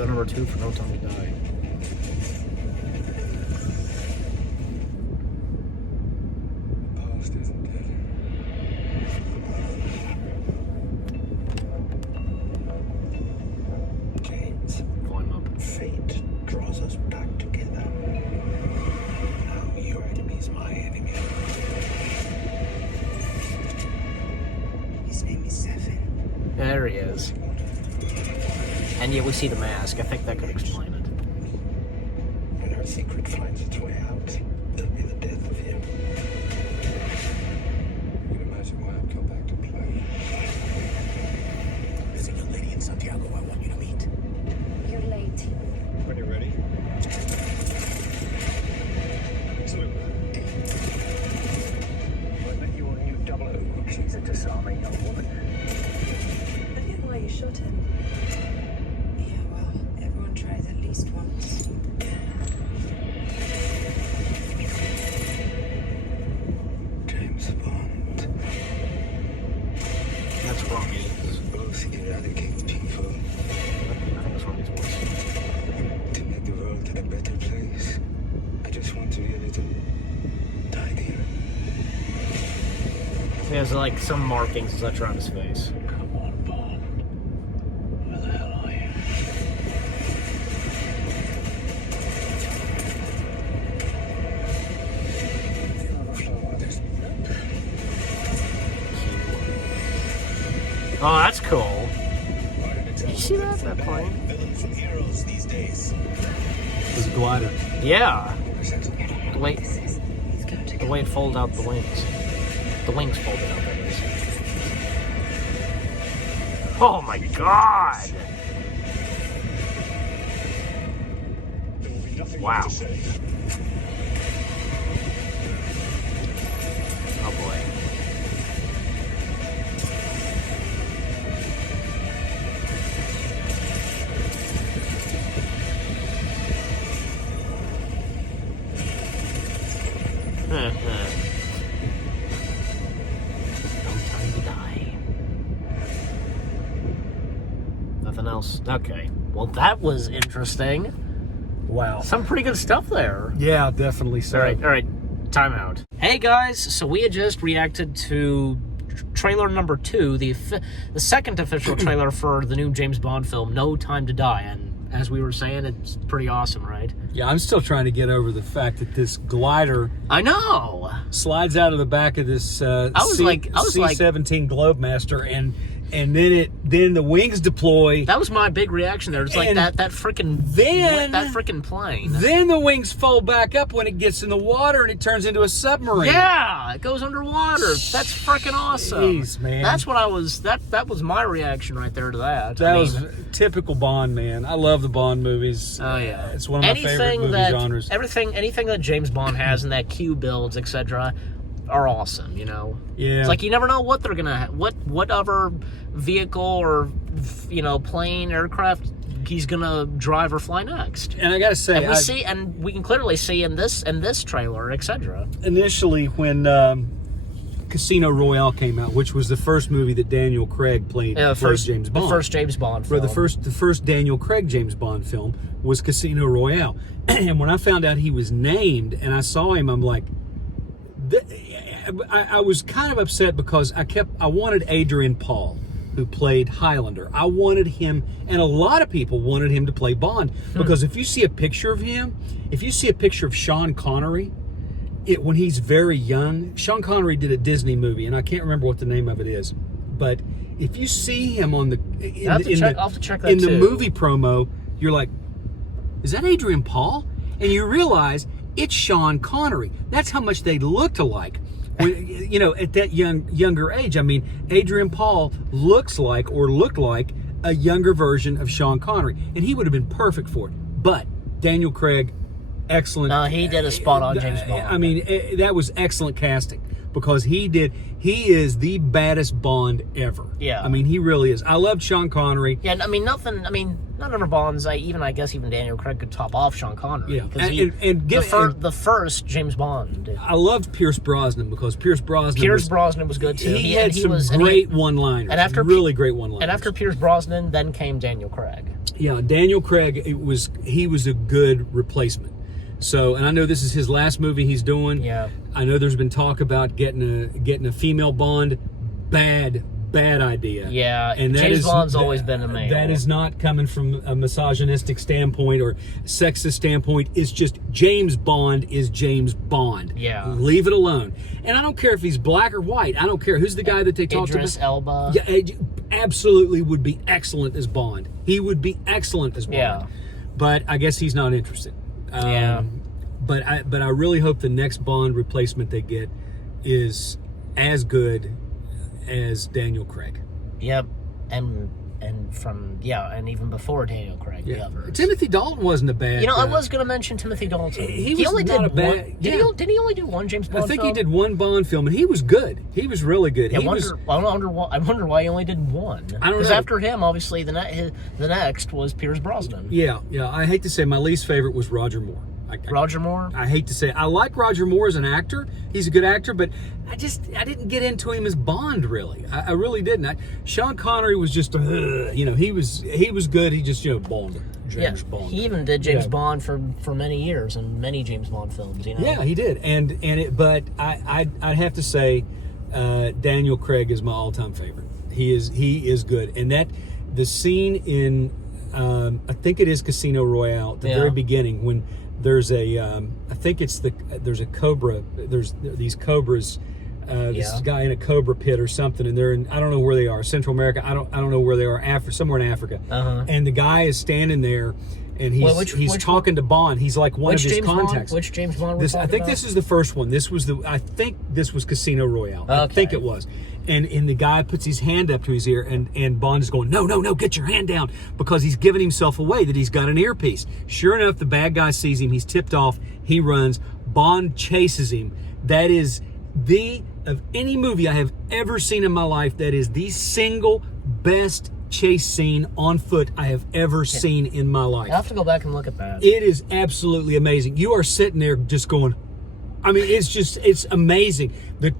trailer number 2 for No Time to Die. The past isn't dead. James, Volume up. fate draws us back together. Now your enemy is my enemy. His name is Seven. There he is. And yeah, we see the mask. I think that could explain it. When our secret finds its way out, it'll be the death of him. You can imagine why I've come back to play. There's a young lady in Santiago I want you to meet. You're late. When you're ready. Salute. I met you on New 00. She's a disarming young woman. I get why you shot him. Yeah, well, everyone tries at least once. James Bond. That's Robbie. Both eradicate people I think that's Robbie's voice. to make the world a better place. I just want to be a little tidier. He has like some markings, etc. on his face. Come on, Bond. Where the hell are you? You ever flown with this? Oh, that's cool. You see that plane? Villains and heroes these days. There's a glider. Yeah. Represent The way it folded out the wings. The wings folded out, that is. Oh my god! There will be nothing Wow. left to say. Oh boy. No time to die. Nothing else? Okay. Well, that was interesting. Wow. Some pretty good stuff there. Yeah, definitely so. All right, time out. Hey guys, so we had just reacted to trailer number 2, the second official trailer for the new James Bond film, No Time to Die, and as we were saying, it's pretty awesome, right? Yeah, I'm still trying to get over the fact that this glider I know! slides out of the back of this I was like- C-17 Globemaster, and then the wings deploy. That was my big reaction there. It's like And that freaking plane. Then the wings fold back up when it gets in the water and it turns into a submarine. Yeah, it goes underwater. That's freaking awesome. Jeez, man. That's what I was. That was my reaction right there to that. That I mean, was typical Bond, man. I love the Bond movies. Oh yeah, It's one of my favorite movie genres. Anything that James Bond has and that Q builds, etc., are awesome. You know, Yeah. it's like you never know what they're gonna, what other vehicle or plane, aircraft he's gonna drive or fly next. And I gotta say, And we can clearly see in this trailer, etc. initially when Casino Royale came out, which was the first movie that Daniel Craig played James Bond. The first James Bond film. The first Daniel Craig James Bond film was Casino Royale. And when I found out he was named and I saw him, I'm like, I was kind of upset because I wanted Adrian Paul, who played Highlander. I wanted him, and a lot of people wanted him to play Bond, because if you see a picture of him, if you see a picture of Sean Connery, when he's very young, Sean Connery did a Disney movie, and I can't remember what the name of it is, but if you see him on I'll have to check that in the too. movie promo, you're like, is that Adrian Paul? And you realize it's Sean Connery. That's how much they looked alike. When, at that younger age. I mean, Adrian Paul looked like a younger version of Sean Connery, and he would have been perfect for it. But Daniel Craig, excellent. No, he did a spot on James Bond. I mean, that was excellent casting, because he is the baddest Bond ever. Yeah. I mean, he really is. I loved Sean Connery. Yeah, I mean, none of our Bonds, I guess even Daniel Craig could top off Sean Connery. Yeah. Because the first James Bond. I loved Pierce Brosnan, because Pierce Brosnan was good too. He had some great one-liners. And after really great one-liners. And after Pierce Brosnan, then came Daniel Craig. Yeah, Daniel Craig. He was a good replacement. So, and I know this is his last movie he's doing. Yeah. I know there's been talk about getting a female Bond. Bad idea. Yeah, and that James Bond's always been a male. That is not coming from a misogynistic standpoint or sexist standpoint. It's just James Bond is James Bond. Yeah. Leave it alone. And I don't care if he's black or white. I don't care. Who's the guy that they talked Idris about? Elba. Yeah, absolutely would be excellent as Bond. He would be excellent as Bond. Yeah. But I guess he's not interested. Yeah. But I really hope the next Bond replacement they get is as good as Daniel Craig. Yep, and even before Daniel Craig, the others. Timothy Dalton wasn't a bad. I was going to mention Timothy Dalton. He only was not did a bad. one. Did he only do one James Bond? I think film? he did one Bond film, and he was good. He was really good. I wonder why he only did one. I don't know. Because after him, obviously, the next was Pierce Brosnan. Yeah. I hate to say my least favorite was Roger Moore. Roger Moore? I hate to say it. I like Roger Moore as an actor. He's a good actor, but I didn't get into him as Bond, really. I really didn't. Sean Connery was just, he was good. He just, Bond. James Bond. He even did James Bond for many years and many James Bond films, Yeah, he did. But I'd have to say Daniel Craig is my all-time favorite. He is good. And the scene in, I think it is Casino Royale, at the very beginning, when there's I think there's a cobra. There's these cobras. This guy in a cobra pit or something, and they're in, I don't know where they are, Central America. I don't know where they are. Somewhere in Africa. And the guy is standing there, and he's talking to Bond. He's like one of his contacts. Which James Bond? I think this is the first one. I think this was Casino Royale. Okay. I think it was. And the guy puts his hand up to his ear, and Bond is going, no, get your hand down, because he's giving himself away that he's got an earpiece. Sure enough, the bad guy sees him. He's tipped off. He runs. Bond chases him. That is of any movie I have ever seen in my life, that is the single best chase scene on foot I have ever seen in my life. I have to go back and look at that. It is absolutely amazing. You are sitting there just going, I mean, it's amazing. The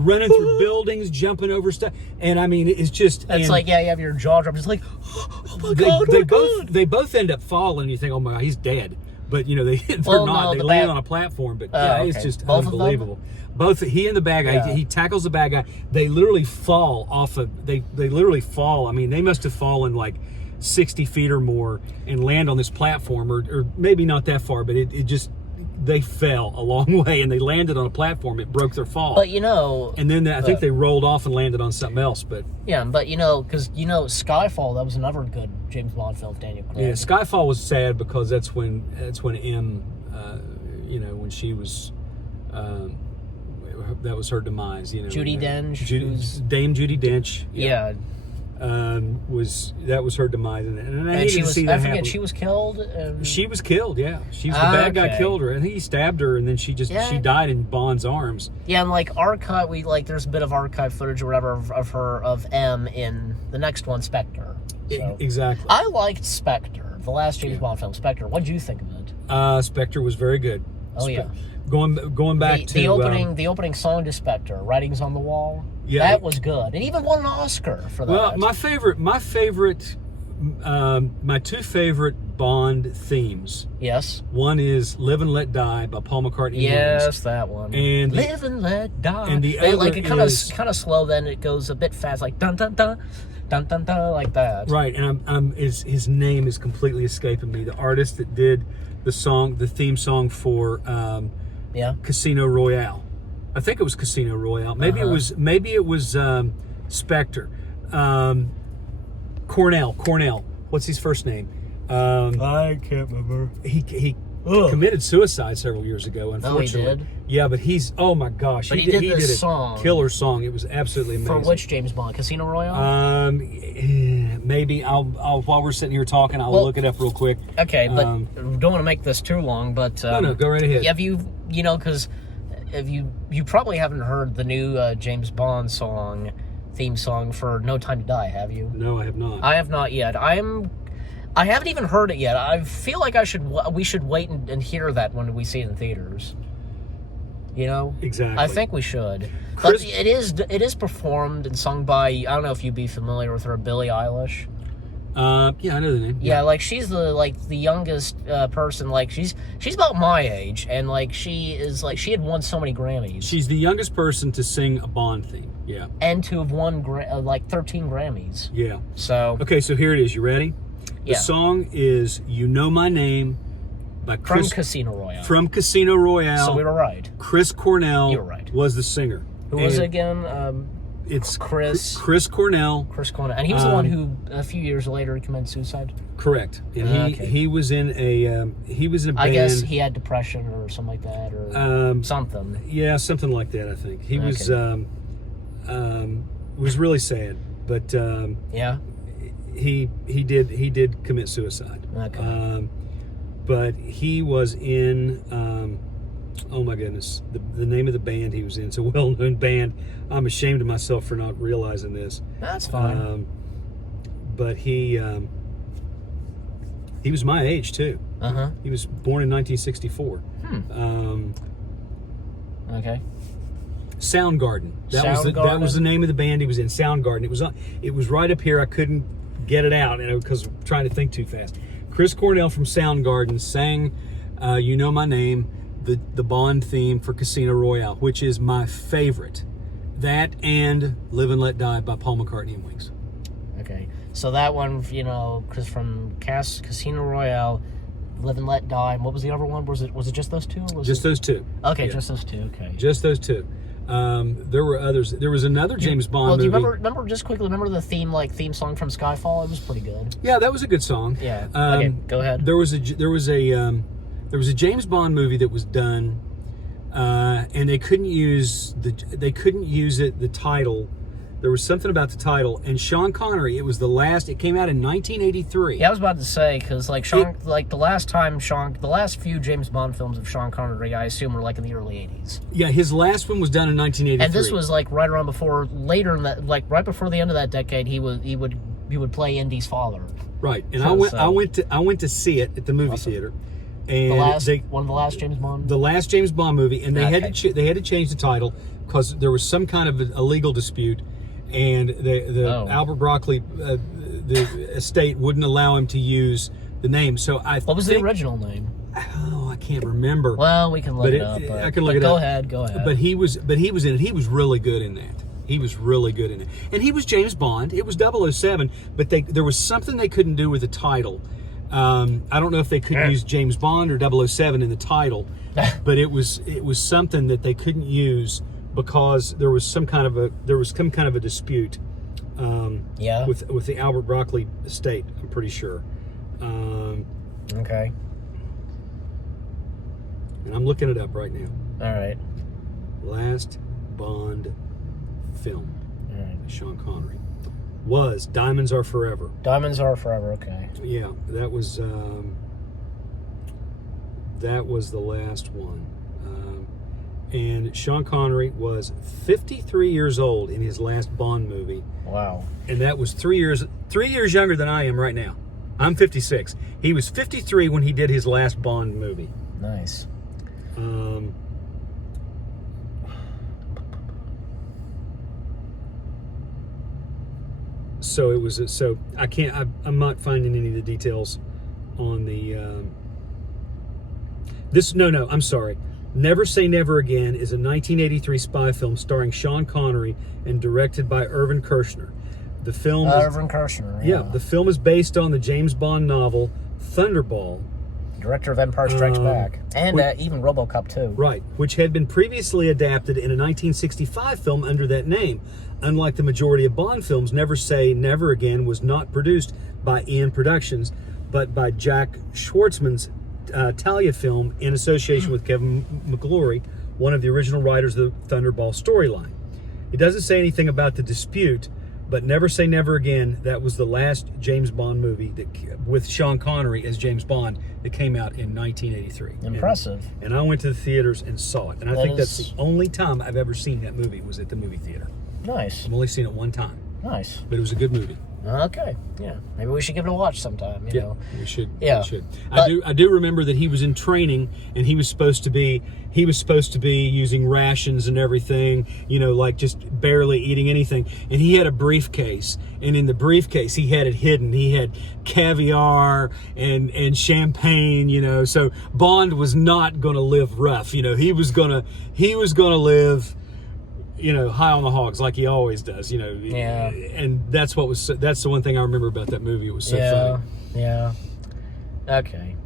running through buildings, jumping over stuff, and I mean, it's just. It's like you have your jaw drop. It's like, oh my god, they both end up falling. You think, oh my god, he's dead. But they're not. They land on a platform. But it's just both unbelievable. Both he and the bad guy. He tackles the bad guy. They literally fall off of. They literally fall. I mean, they must have fallen like 60 feet or more and land on this platform, or maybe not that far, but it just. They fell a long way and they landed on a platform. It broke their fall. But and then I think they rolled off and landed on something else. But because Skyfall, that was another good James Bond film, Daniel Craig. Yeah, Skyfall was sad because that's when M, when she was, that was her demise. Judi Dench, Dame Judi Dench. Yeah. That was her demise, and I hated to see that happen. She was killed. She was killed. Yeah, the bad guy killed her. I think he stabbed her, and then she died in Bond's arms. Yeah, and there's a bit of archive footage or whatever of M in the next one, Spectre. So, exactly. I liked Spectre, the last James Bond film, Spectre. What did you think of it? Spectre was very good. Oh yeah. Going back to the opening song to Spectre, Writings on the Wall. Yeah, that was good. It even won an Oscar for that. Well, my two favorite Bond themes. Yes. One is "Live and Let Die" by Paul McCartney. Yes, that one. And "Live and Let Die." And the other it kind of slow. Then it goes a bit fast, like dun dun dun, dun dun dun, like that. Right, and his name is completely escaping me. The artist that did the theme song for Casino Royale. I think it was Casino Royale. Maybe it was Spectre. Cornell. What's his first name? I can't remember. He committed suicide several years ago, unfortunately. Oh, he did? Yeah, but oh my gosh. But he did a song. Killer song. It was absolutely amazing. For which James Bond? Casino Royale? Maybe I'll while we're sitting here talking, I'll look it up real quick. Okay, but don't want to make this too long, but... no, go right ahead. Have you, because if you probably haven't heard the new James Bond theme song for No Time to Die, have you? No, I have not. I have not yet. I haven't even heard it yet. I feel like we should wait and hear that when we see it in theaters. Exactly. I think we should. But it is performed and sung by, I don't know if you'd be familiar with her, Billie Eilish. Yeah, I know the name. Yeah, like she's the youngest person. Like she's about my age, and like she had won so many Grammys. She's the youngest person to sing a Bond theme. Yeah. And to have won like 13 Grammys. Yeah. So Okay, so here it is. You ready? Yeah. The song is "You Know My Name" by from Casino Royale. From Casino Royale. So we were right. Chris Cornell You were right. was the singer. Who was And it again? It's Chris Cornell. Chris Cornell, and he was the one who a few years later committed suicide. Correct. And Okay. he was in a band. I guess he had depression or something like that, or something. Yeah, something like that. I think he was really sad, but Yeah. he did commit suicide. Okay. But he was in oh my goodness, the name of the band he was in. It's a well-known band. I'm ashamed of myself for not realizing this. That's fine. But he was my age too. He was born in 1964. Okay. Soundgarden. That was the name of the band he was in. Soundgarden. It was right up here. I couldn't get it out, because I'm trying to think too fast. Chris Cornell from Soundgarden sang "You Know My Name," the Bond theme for Casino Royale, which is my favorite. That and "Live and Let Die" by Paul McCartney and Wings. Okay. So that one, Chris from Casino Royale, Live and Let Die. And what was the other one? Was it just those two? Or was Just those two. Okay, Yeah. just those two. Okay. Just those two. There were others. There was another James Bond Well, do you movie. remember just quickly? Remember the theme song from Skyfall? It was pretty good. Yeah, that was a good song. Yeah. Okay, go ahead. There was a James Bond movie that was done, and they couldn't use the title. There was something about the title, and Sean Connery. It was the last. It came out in 1983. Yeah, I was about to say, because the last few James Bond films of Sean Connery, I assume, were like in the early 80s. Yeah, his last one was done in 1983. And this was like right around before, later in that, like right before the end of that decade, he would play Indy's father. right. And So- I went to see it at the movie theater, and One of the last James Bond. the last James Bond movie, and they had Okay. they had to change the title because there was some kind of a legal dispute, and the Albert Broccoli the estate wouldn't allow him to use the name. So What was the original name? Oh, I can't remember. Well, we can look But it up. I can look it go up. Ahead, go ahead. But he was in it. He was really good in that. He was really good in it. And he was James Bond. It was 007, but there was something they couldn't do with the title. I don't know if they couldn't use James Bond or 007 in the title, but it was something that they couldn't use because there was some kind of a dispute Yeah. with the Albert Broccoli estate, I'm pretty sure. Okay. And I'm looking it up right now. All right. Last Bond film, All right. Sean Connery, was Diamonds Are Forever. Diamonds Are Forever. Okay. Yeah, that was the last one. And Sean Connery was 53 years old in his last Bond movie, Wow. and that was 3 years younger than I am right now. I'm 56. He was 53 when he did his last Bond movie. Nice. So it was. So I can't. I'm not finding any of the details on the. No. I'm sorry. Never Say Never Again is a 1983 spy film starring Sean Connery and directed by Irvin Kershner. The film. Irvin Kershner. Yeah, the film is based on the James Bond novel Thunderball. Director of Empire Strikes Back. And even RoboCop 2. Right, which had been previously adapted in a 1965 film under that name. Unlike the majority of Bond films, Never Say Never Again was not produced by Ian Productions, but by Jack Schwartzman's Talia film in association with Kevin McClory, one of the original writers of the Thunderball storyline. It doesn't say anything about the dispute, but Never Say Never Again, that was the last James Bond movie with Sean Connery as James Bond that came out in 1983. Impressive. And I went to the theaters and saw it. And I think that's is- the only time I've ever seen that movie was at the movie theater. Nice. I've only seen it one time, Nice. but it was a good movie. Okay, yeah. Maybe we should give it a watch sometime. You know. We should. Yeah. We should. But- I do remember that he was in training, and he was supposed to be using rations and everything. You know, like just barely eating anything. And he had a briefcase, and in the briefcase he had it hidden. He had caviar and champagne. You know, so Bond was not going to live rough. You know, he was gonna live, you know, high on the hogs like he always does, you know. Yeah. And that's the one thing I remember about that movie. It was so funny. Yeah. Okay.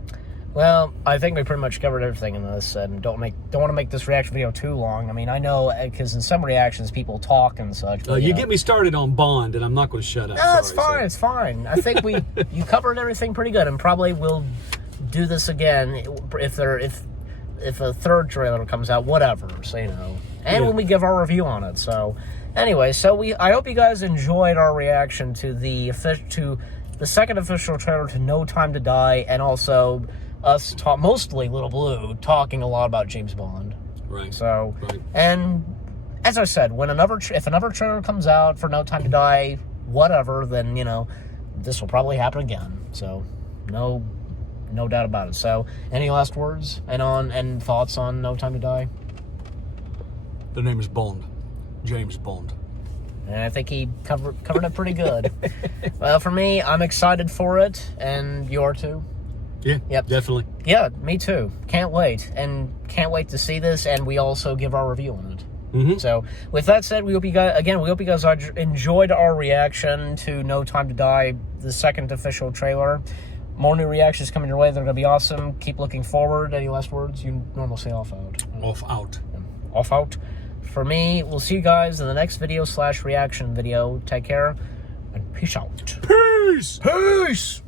Well, I think we pretty much covered everything in this, and don't want to make this reaction video too long. I mean, I know because in some reactions people talk and such. But, You get me started on Bond, and I'm not going to shut up. No, it's fine. It's fine. I think you covered everything pretty good, and probably we'll do this again if a third trailer comes out, whatever. So you know, and when we give our review on it. So anyway, I hope you guys enjoyed our reaction to the second official trailer to No Time to Die, and also us mostly Little Blue talking a lot about James Bond. Right. So, Right. and as I said, if another trailer comes out for No Time to Die, whatever, then you know this will probably happen again. So, no doubt about it. So, any last words and thoughts on No Time to Die? The name is Bond, James Bond. And I think he covered it pretty good. Well, for me, I'm excited for it, and you are too. Yeah. Yep. Definitely. Yeah, me too. Can't wait to see this, and we also give our review on it. Mm-hmm. So, with that said, we hope you guys enjoyed our reaction to No Time to Die, the second official trailer. More new reactions coming your way. They're going to be awesome. Keep looking forward. Any last words? You normally say off out. Off out. Off out. For me, we'll see you guys in the next video /reaction video. Take care, and peace out. Peace. Peace!